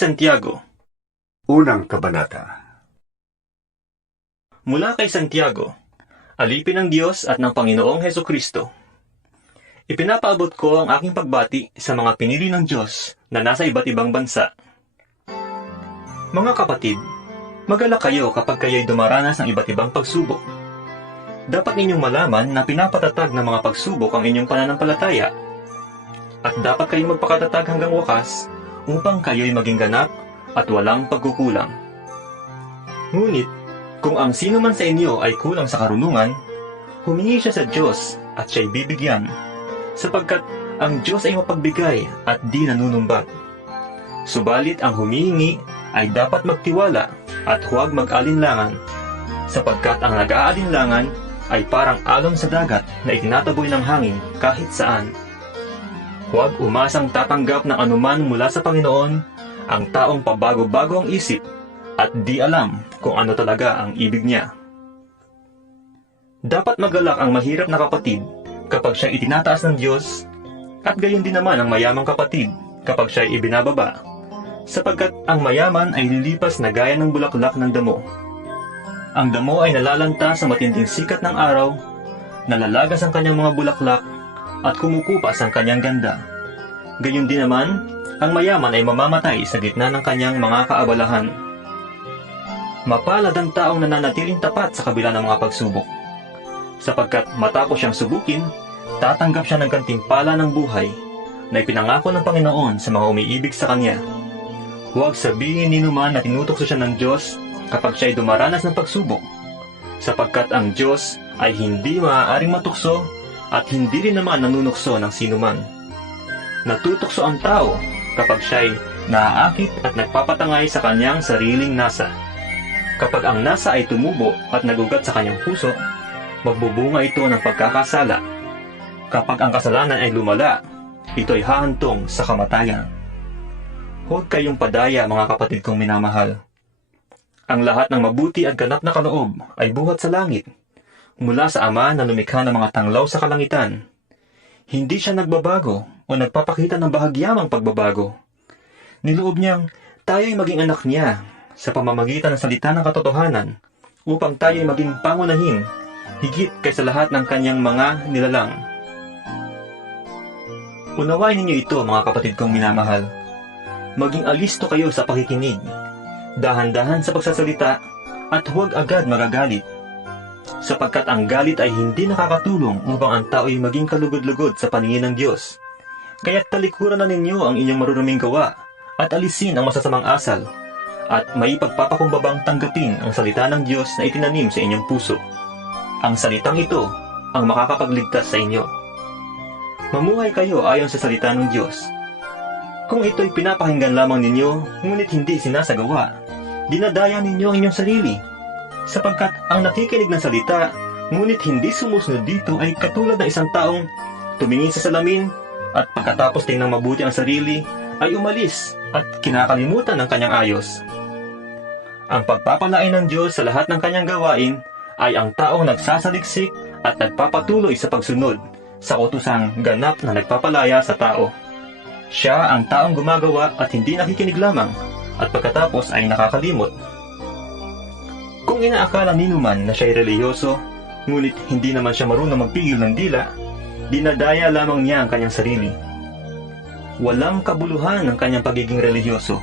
Santiago. Unang Kabanata. Mula kay Santiago, alipin ng Diyos at ng Panginoong Hesukristo. Ipinapaabot ko ang aking pagbati sa mga pinili ng Diyos na nasa iba't ibang bansa. Mga kapatid, magalak kayo kapag kayo'y dumaranas ng iba't ibang pagsubok. Dapat ninyong malaman na pinapatatag ng mga pagsubok ang inyong pananampalataya. At dapat kayong magpakatatag hanggang wakas upang kayo'y maging ganap at walang pagkukulang. Ngunit, kung ang sino man sa inyo ay kulang sa karunungan, humingi siya sa Diyos at siya'y bibigyan, sapagkat ang Diyos ay mapagbigay at di nanunumbat. Subalit ang humihingi ay dapat magtiwala at huwag mag-alinlangan, sapagkat ang nag-aalinlangan ay parang alon sa dagat na itinataboy ng hangin kahit saan. Huwag umasang tatanggap ng anuman mula sa Panginoon ang taong pabago-bago ang isip at di alam kung ano talaga ang ibig niya. Dapat magalak ang mahirap na kapatid kapag siya itinataas ng Diyos, at gayon din naman ang mayamang kapatid kapag siya ibinababa, sapagkat ang mayaman ay lilipas na gaya ng bulaklak ng damo. Ang damo ay nalalanta sa matinding sikat ng araw, nalalagas ang kanyang mga bulaklak, at kumukupas ang kanyang ganda. Gayon din naman, ang mayaman ay mamamatay sa gitna ng kanyang mga kaabalahan. Mapalad ang taong nananatiling tapat sa kabila ng mga pagsubok, sapagkat matapos siyang subukin, tatanggap siya ng gantimpala ng buhay na ipinangako ng Panginoon sa mga umiibig sa Kanya. Huwag sabihin ni numan na tinutokso siya ng Diyos kapag siya ay dumaranas ng pagsubok, sapagkat ang Diyos ay hindi maaaring matukso at hindi rin naman nanunukso ng sinuman. Natutokso ang tao kapag siya ay naaakit at nagpapatangay sa kanyang sariling nasa. Kapag ang nasa ay tumubo at nagugat sa kanyang puso, magbubunga ito ng pagkakasala. Kapag ang kasalanan ay lumala, ito ay hahantong sa kamatayan. Huwag kayong padaya, mga kapatid kong minamahal. Ang lahat ng mabuti at ganap na kaloob ay buhat sa langit, mula sa Ama na lumikha ng mga tanglaw sa kalangitan. Hindi siya nagbabago o nagpapakita ng bahagyamang pagbabago. Niloob niyang tayo'y maging anak niya sa pamamagitan ng salita ng katotohanan, upang tayo'y maging pangunahin higit kaysa lahat ng kanyang mga nilalang. Unawain ninyo ito, mga kapatid kong minamahal. Maging alisto kayo sa pakikinig, dahan-dahan sa pagsasalita, at huwag agad magagalit, sapagkat ang galit ay hindi nakakatulong upang ang tao ay maging kalugod-lugod sa paningin ng Diyos. Kaya't talikuran na ninyo ang inyong maruruming gawa at alisin ang masasamang asal, at may pagpapakumbabang tanggapin ang salita ng Diyos na itinanim sa inyong puso. Ang salitang ito ang makakapagligtas sa inyo. Mamuhay kayo ayon sa salita ng Diyos. Kung ito'y pinapakinggan lamang ninyo, ngunit hindi sinasagawa, dinadaya ninyo ang inyong sarili, sapagkat ang nakikinig ng salita, ngunit hindi sumusunod dito ay katulad ng isang taong tumingin sa salamin at pagkatapos tingnan mabuti ang sarili, ay umalis at kinakalimutan ng kanyang ayos. Ang pagpapalain ng Diyos sa lahat ng kanyang gawain ay ang taong nagsasaliksik at nagpapatuloy sa pagsunod sa utusang ganap na nagpapalaya sa tao. Siya ang taong gumagawa at hindi nakikinig lamang, at pagkatapos ay nakakalimot. Kung inaakala ni numan na siya ay relihiyoso, ngunit hindi naman siya marunong magpigil ng dila, dinadaya lamang niya ang kanyang sarili. Walang kabuluhan ang kanyang pagiging relihiyoso.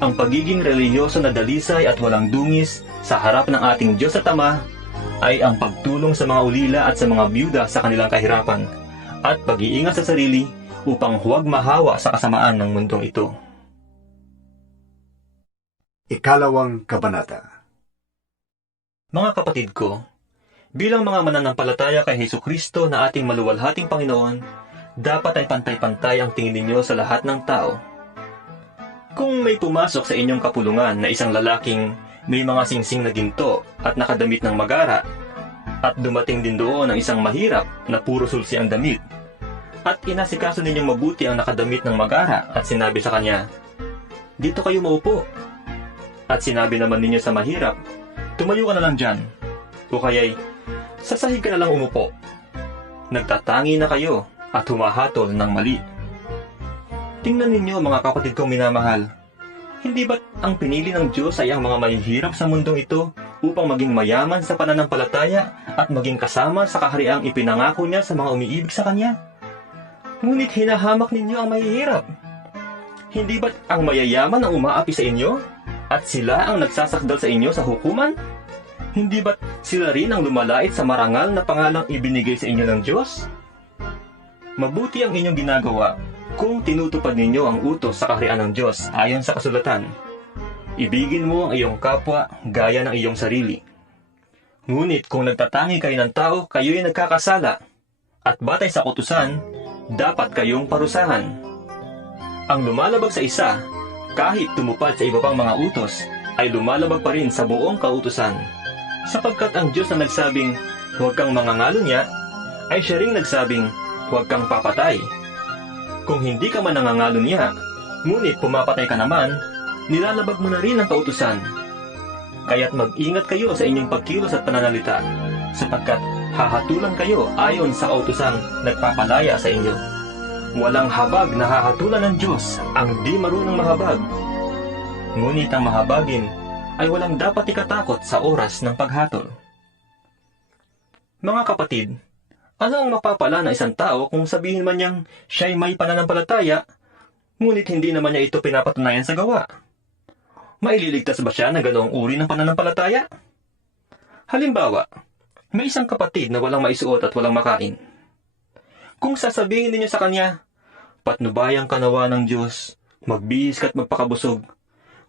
Ang pagiging relihiyoso na dalisay at walang dungis sa harap ng ating Diyos at Ama ay ang pagtulong sa mga ulila at sa mga byuda sa kanilang kahirapan, at pag-iingat sa sarili upang huwag mahawa sa kasamaan ng mundong ito. Ikalawang Kabanata. Mga kapatid ko, bilang mga mananampalataya kay Hesukristo na ating maluwalhating Panginoon, dapat ay pantay-pantay ang tingin ninyo sa lahat ng tao. Kung may pumasok sa inyong kapulungan na isang lalaking may mga singsing na ginto at nakadamit ng magara, at dumating din doon ang isang mahirap na puro sulsi ang damit, at inasikaso ninyong mabuti ang nakadamit ng magara at sinabi sa kanya, "Dito kayo maupo." At sinabi naman ninyo sa mahirap, "Tumayo ka na lang dyan," o kaya'y, "Sa sahig ka na lang umupo." Nagtatangi na kayo at humahatol ng mali. Tingnan ninyo, mga kapatid kong minamahal, Hindi ba't ang pinili ng Diyos ay ang mga mahihirap sa mundong ito upang maging mayaman sa pananampalataya at maging kasama sa kahariang ipinangako niya sa mga umiibig sa Kanya? Ngunit hinahamak ninyo ang mahihirap. Hindi ba't ang mayayaman ang umaapi sa inyo at sila ang nagsasakdal sa inyo sa hukuman? Hindi ba't sila rin ang lumalait sa marangal na pangalang ibinigay sa inyo ng Diyos? Mabuti ang inyong ginagawa kung tinutupad ninyo ang utos sa kaharian ng Diyos ayon sa kasulatan. Ibigin mo ang iyong kapwa gaya ng iyong sarili. Ngunit kung nagtatangi kayo ng tao, kayo'y nagkakasala, at batay sa kautusan, dapat kayong parusahan. Ang lumalabag sa isa, kahit tumupad sa iba pang mga utos, ay lumalabag pa rin sa buong kautusan. Sapagkat ang Diyos na nagsabing, huwag kang mangangalunya, ay siya ring nagsabing, huwag kang papatay. Kung hindi ka man nangangalunya, ngunit pumapatay ka naman, nilalabag mo na rin ang kautusan. Kaya't mag-ingat kayo sa inyong pagkilos at pananalita, sapagkat hahatulan kayo ayon sa kautusang nagpapalaya sa inyo. Walang habag na hahatulan ng Diyos ang di marunong mahabag. Ngunit ang mahabagin ay walang dapat ikatakot sa oras ng paghatol. Mga kapatid, ano ang mapapala na isang tao kung sabihin man niyang siya'y may pananampalataya, ngunit hindi naman niya ito pinapatunayan sa gawa? Maililigtas ba siya ng ganoong uri ng pananampalataya? Halimbawa, may isang kapatid na walang maisuot at walang makain. Kung sasabihin ninyo sa kanya, patnubayang kanawa ng Diyos, magbihis ka't magpakabusog,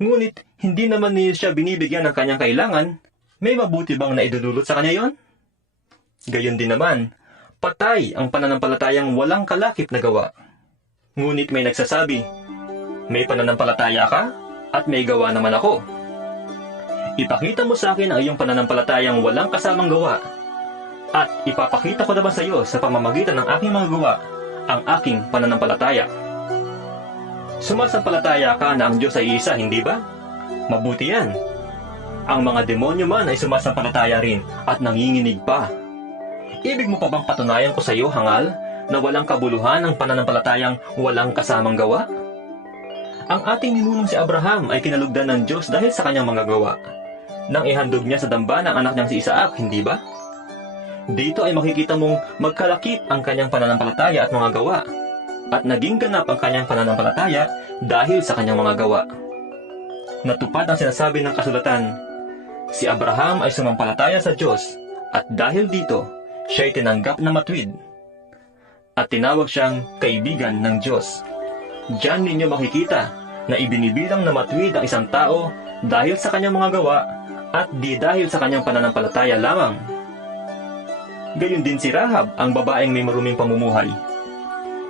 ngunit hindi naman niya siya binibigyan ng kanyang kailangan, may mabuti bang naidudulot sa kanya yon? Gayon din naman, patay ang pananampalatayang walang kalakip na gawa. Ngunit may nagsasabi, may pananampalataya ka at may gawa naman ako. Ipakita mo sa akin ang iyong pananampalatayang walang kasamang gawa, at ipapakita ko naman sa iyo sa pamamagitan ng aking mga gawa ang aking pananampalataya. Sumasampalataya ka na ang Diyos ay isa, hindi ba? Mabuti yan. Ang mga demonyo man ay sumasampalataya rin at nanginginig pa. Ibig mo pa bang patunayan ko sa iyo, hangal, na walang kabuluhan ang pananampalatayang walang kasamang gawa? Ang ating ninunong si Abraham ay kinalugdan ng Diyos dahil sa kanyang mga gawa, nang ihandog niya sa dambana ang anak niyang si Isaac, hindi ba? Dito ay makikita mong magkalakip ang kanyang pananampalataya at mga gawa, at naging ganap ang kanyang pananampalataya dahil sa kanyang mga gawa. Natupad ang sinasabi ng kasulatan, si Abraham ay sumampalataya sa Diyos, at dahil dito, siya ay tinanggap na matuwid, at tinawag siyang kaibigan ng Diyos. Diyan ninyo makikita na ibinibilang na matuwid ang isang tao dahil sa kanyang mga gawa at di dahil sa kanyang pananampalataya lamang. Gayon din si Rahab, ang babaeng may maruming pamumuhay.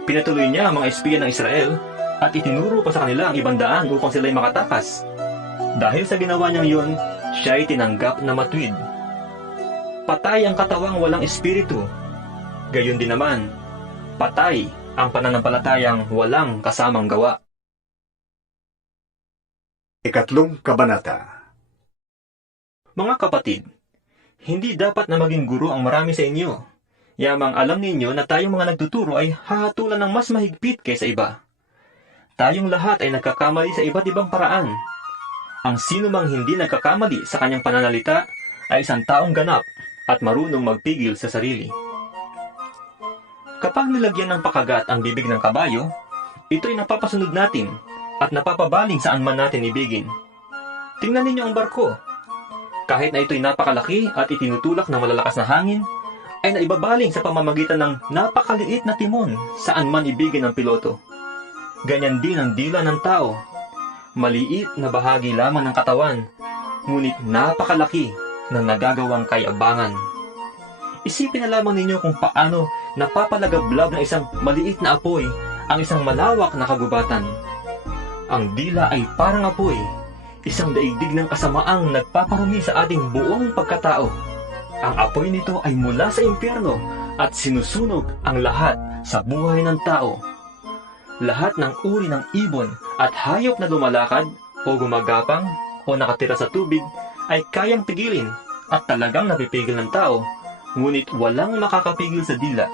Pinatuloy niya ang mga espiya ng Israel at itinuro pa sa kanila ang ibang daan upang sila'y makatakas. Dahil sa ginawa niyang yun, siya ay tinanggap na matuwid. Patay ang katawang walang espiritu. Gayon din naman, patay ang pananampalatayang walang kasamang gawa. Ikatlong kabanata. Mga kapatid, hindi dapat na maging guro ang marami sa inyo. Yamang alam ninyo na tayong mga nagtuturo ay hahatulan ng mas mahigpit kaysa iba. Tayong lahat ay nagkakamali sa iba't ibang paraan. Ang sino mang hindi nagkakamali sa kanyang pananalita ay isang taong ganap at marunong magpigil sa sarili. Kapag nilagyan ng pakagat ang bibig ng kabayo, ito'y napapasunod natin at napapabaling saan man natin ibigin. Tingnan ninyo ang barko. Kahit na ito'y napakalaki at itinutulak ng malalakas na hangin, ay naibabaling sa pamamagitan ng napakaliit na timon saan man ibigin ng piloto. Ganyan din ang dila ng tao. Maliit na bahagi lamang ng katawan, ngunit napakalaki ng nagagawang kayabangan. Isipin na lamang ninyo kung paano napapalagablab ng isang maliit na apoy ang isang malawak na kagubatan. Ang dila ay parang apoy, isang daigdig ng kasamaang nagpaparumi sa ating buong pagkatao. Ang apoy nito ay mula sa impyerno at sinusunog ang lahat sa buhay ng tao. Lahat ng uri ng ibon at hayop na lumalakad o gumagapang o nakatira sa tubig ay kayang pigilin at talagang napipigil ng tao, ngunit walang makakapigil sa dila.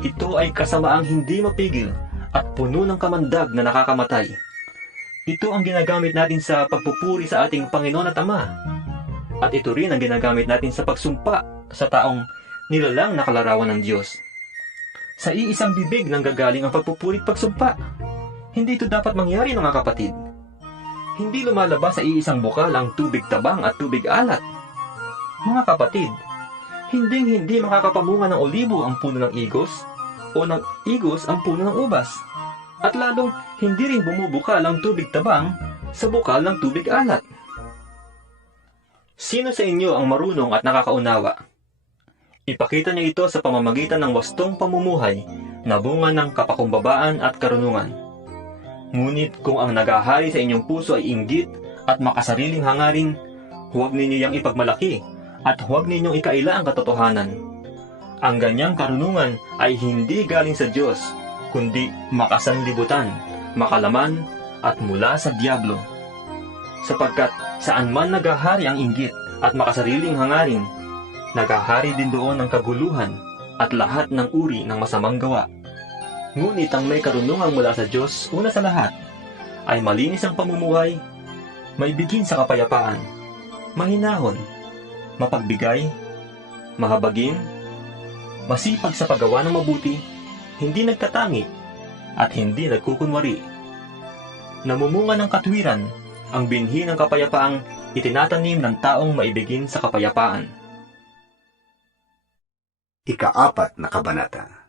Ito ay kasamaang hindi mapigil at puno ng kamandag na nakakamatay. Ito ang ginagamit natin sa pagpupuri sa ating Panginoon at Ama. At ito rin ang ginagamit natin sa pagsumpa sa taong nilalang na kalarawan ng Diyos. Sa iisang bibig nang gagaling ang pagpupuri at pagsumpa. Hindi ito dapat mangyari, mga kapatid. Hindi lumalabas sa iisang bukal ang tubig tabang at tubig alat. Mga kapatid, hindi makakapamunga ng olibo ang puno ng igos o ng igos ang puno ng ubas. At lalong hindi rin bumubukal ang tubig tabang sa bukal ng tubig alat. Sino sa inyo ang marunong at nakakaunawa? Ipakita niya ito sa pamamagitan ng wastong pamumuhay na bunga ng kapakumbabaan at karunungan. Ngunit kung ang nagahari sa inyong puso ay inggit at makasariling hangarin, huwag ninyo yang ipagmalaki at huwag ninyong ikaila ang katotohanan. Ang ganyang karunungan ay hindi galing sa Diyos, kundi makasanlibutan, makalaman at mula sa diablo. Sapagkat saan man nagahari ang inggit at makasariling hangarin, nagahari din doon ang kaguluhan at lahat ng uri ng masamang gawa. Ngunit ang may karunungan mula sa Diyos, una sa lahat, ay malinis ang pamumuhay, may bigin sa kapayapaan, mahinahon, mapagbigay, mahabagin, masipag sa paggawa ng mabuti, hindi nagtatangi, at hindi nagkukunwari. Namumunga ng katwiran, ang binhi ng kapayapaang itinatanim ng taong maibigin sa kapayapaan. Ika-4 na kabanata.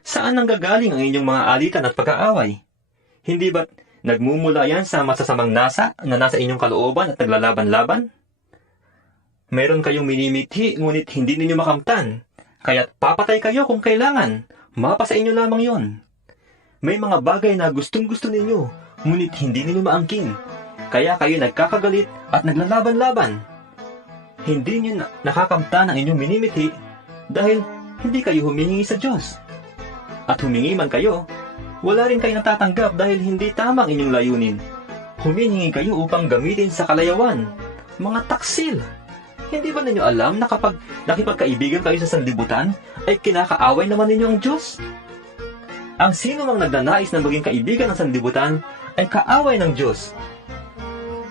Saan nanggagaling ang inyong mga alitan at pag-aaway? Hindi ba't nagmumula yan sa masasamang nasa na nasa inyong kalooban at naglalaban-laban? Meron kayong minimithi ngunit hindi ninyo makamtan, kaya't papatay kayo kung kailangan, mapa sa inyo lamang yon. May mga bagay na gustong-gusto ninyo, ngunit hindi ninyo maangkin, kaya kayo nagkakagalit at naglalaban-laban. Hindi nyo nakakamtan ang inyong minimithi dahil hindi kayo humihingi sa Diyos. At humingi man kayo, wala rin kayo natatanggap dahil hindi tama ang inyong layunin. Humihingi kayo upang gamitin sa kalayawan, mga taksil. Hindi ba ninyo alam na kapag nakipagkaibigan kayo sa sanlibutan, ay kinakaaway naman ninyo ang Diyos? Ang sino mang nagnanais na maging kaibigan ng sanlibutan, ay kaaway ng Diyos.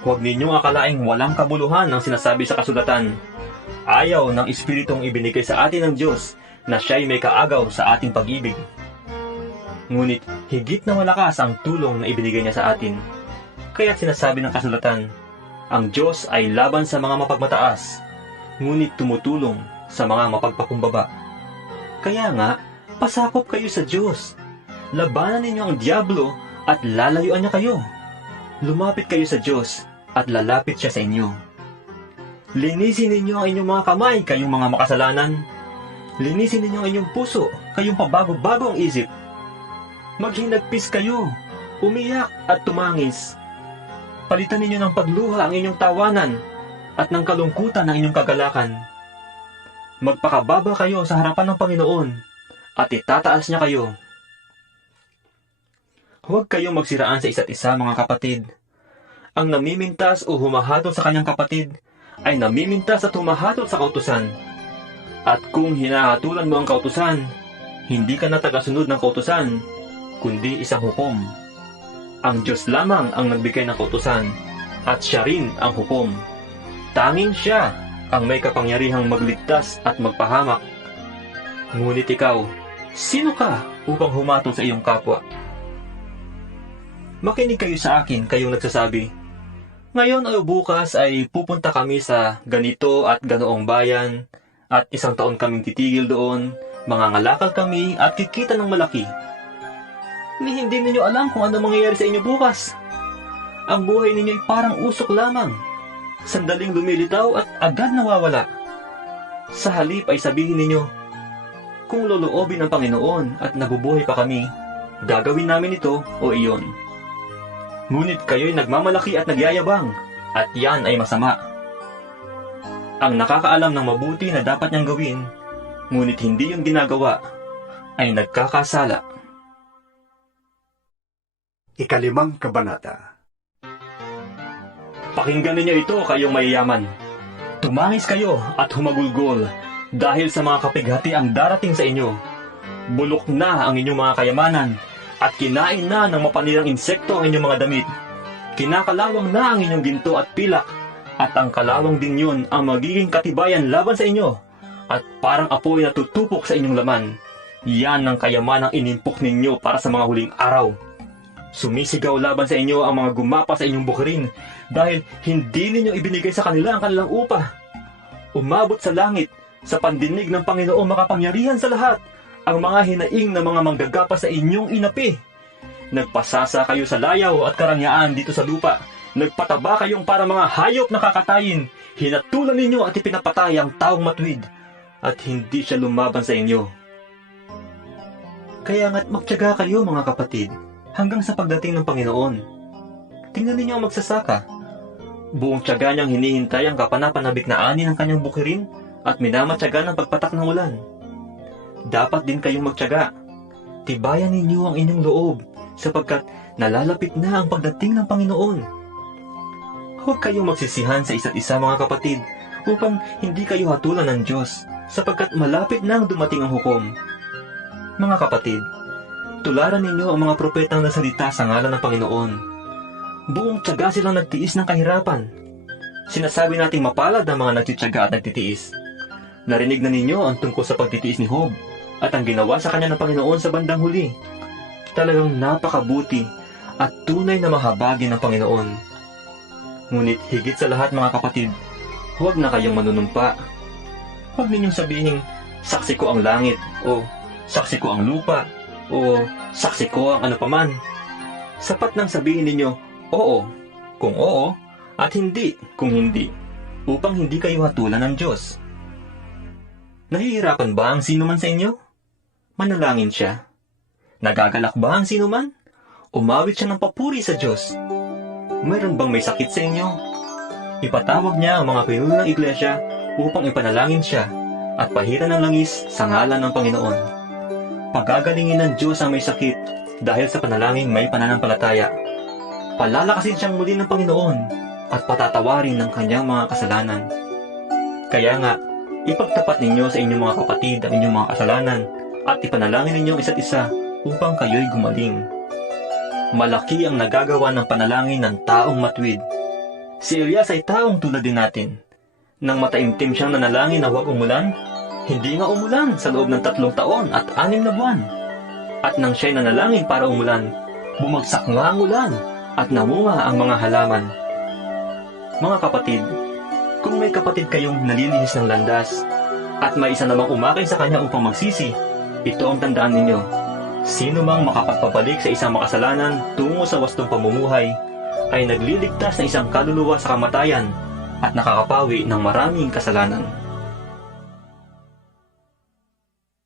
Huwag ninyong akalaing walang kabuluhan ang sinasabi sa kasulatan. Ayaw ng Espiritong ibinigay sa atin ng Diyos na siya'y may kaagaw sa ating pag-ibig. Ngunit higit na malakas ang tulong na ibinigay niya sa atin. Kaya't sinasabi ng kasulatan, ang Diyos ay laban sa mga mapagmataas, ngunit tumutulong sa mga mapagpakumbaba. Kaya nga, pasakop kayo sa Diyos. Labanan ninyo ang diablo at lalayuan niya kayo. Lumapit kayo sa Diyos at lalapit siya sa inyo. Linisin ninyo ang inyong mga kamay, kayong mga makasalanan. Linisin ninyo ang inyong puso, kayong pabago-bago ang isip. Maghinagpis kayo, umiyak at tumangis. Palitan ninyo ng pagluha ang inyong tawanan at ng kalungkutan ang inyong kagalakan. Magpakababa kayo sa harapan ng Panginoon at itataas niya kayo. Huwag kayong magsiraan sa isa't isa, mga kapatid. Ang namimintas o humahatol sa kanyang kapatid ay namimintas at humahatol sa kautusan. At kung hinahatulan mo ang kautusan, hindi ka na tagasunod ng kautusan, kundi isang hukom. Ang Diyos lamang ang nagbigay ng kautusan, at siya rin ang hukom. Tanging siya ang may kapangyarihang magligtas at magpahamak. Ngunit ikaw, sino ka upang humatol sa iyong kapwa? Makinig kayo sa akin, kayong nagsasabi, ngayon o bukas ay pupunta kami sa ganito at ganoong bayan, at isang taon kaming titigil doon, mangangalakal kami at kikita ng malaki. Ni hindi ninyo alam kung ano mangyayari sa inyo bukas. Ang buhay ninyo ay parang usok lamang, sandaling lumilitaw at agad nawawala. Sa halip ay sabihin ninyo, kung loloobin ng Panginoon at nabubuhay pa kami, gagawin namin ito o iyon. Ngunit kayo'y nagmamalaki at nagyayabang, at yan ay masama. Ang nakakaalam ng mabuti na dapat niyang gawin, ngunit hindi yung ginagawa, ay nagkakasala. Ika-5 kabanata. Pakinggan ninyo ito, kayong mayayaman. Tumangis kayo at humagulgol dahil sa mga kapighati ang darating sa inyo. Bulok na ang inyong mga kayamanan at kinain na ng mapanilang insekto ang inyong mga damit. Kinakalawang na ang inyong ginto at pilak, at ang kalawang din yun ang magiging katibayan laban sa inyo, at parang apoy na tutupok sa inyong laman. Yan ang kayamanang inimpok ninyo para sa mga huling araw. Sumisigaw laban sa inyo ang mga gumapa sa inyong bukirin, dahil hindi ninyo ibinigay sa kanila ang kanilang upa. Umabot sa langit, sa pandinig ng Panginoong makapangyarihan sa lahat, ang mga hinaing na mga manggagapa sa inyong inapi. Nagpasasa kayo sa layaw at karangyaan dito sa lupa. Nagpataba kayong para mga hayop na kakatayin. Hinatulan ninyo at ipinapatay ang taong matuwid, at hindi siya lumaban sa inyo. Kaya nga't magtiyaga kayo mga kapatid, hanggang sa pagdating ng Panginoon. Tingnan ninyo ang magsasaka. Buong tiyaga niyang hinihintay ang kapanapanabik na ani ng kanyang bukirin, at minamatyaga ng pagpatak ng ulan. Dapat din kayong magtiyaga. Tibayan ninyo ang inyong loob, sapagkat nalalapit na ang pagdating ng Panginoon. Huwag kayong magsisihan sa isa't isa mga kapatid, upang hindi kayo hatulan ng Diyos, sapagkat malapit na ang dumating ang hukom. Mga kapatid, tularan ninyo ang mga propetang nasalita sa ngalan ng Panginoon. Buong tiyaga silang nagtiis ng kahirapan. Sinasabi nating mapalad ang mga nagtitiyaga at nagtitiis. Narinig na ninyo ang tungkol sa pagtitiis ni Job, at ang ginawa sa kanya ng Panginoon sa bandang huli. Talagang napakabuti at tunay na mahabagin ng Panginoon. Ngunit higit sa lahat mga kapatid, huwag na kayong manunumpa. Huwag ninyong sabihin, saksi ko ang langit, o saksi ko ang lupa, o saksi ko ang ano paman. Sapat nang sabihin ninyo, oo, kung oo, at hindi kung hindi, upang hindi kayo hatulan ng Diyos. Nahihirapan ba ang sino man sa inyo? Manalangin siya. Nagagalak ba ang sino man? Umawit siya ng papuri sa Diyos. Mayroon bang may sakit sa inyo? Ipatawag niya ang mga pinuno ng iglesia upang ipanalangin siya at pahiran ng langis sa ngalan ng Panginoon. Pagagalingin ng Diyos ang may sakit dahil sa panalangin may pananampalataya. Palalakasin siyang muli ng Panginoon at patatawarin ng kanyang mga kasalanan. Kaya nga, ipagtapat ninyo sa inyong mga kapatid ang inyong mga kasalanan at ipanalangin ninyo isa't isa upang kayo'y gumaling. Malaki ang nagagawa ng panalangin ng taong matuwid. Si Elias ay taong tulad din natin. Nang mataimtim siyang nanalangin na huwag umulan, hindi nga umulan sa loob ng 3 taon at 6 na buwan. At nang siya'y nanalangin para umulan, bumagsak nga ang ulan at namunga ang mga halaman. Mga kapatid, kung may kapatid kayong nalilihis ng landas at may isa namang umakay sa kanya upang magsisi, ito ang tandaan ninyo. Sino mang makapagpabalik sa isang makasalanan tungo sa wastong pamumuhay ay nagliligtas ng isang kaluluwa sa kamatayan at nakakapawi ng maraming kasalanan.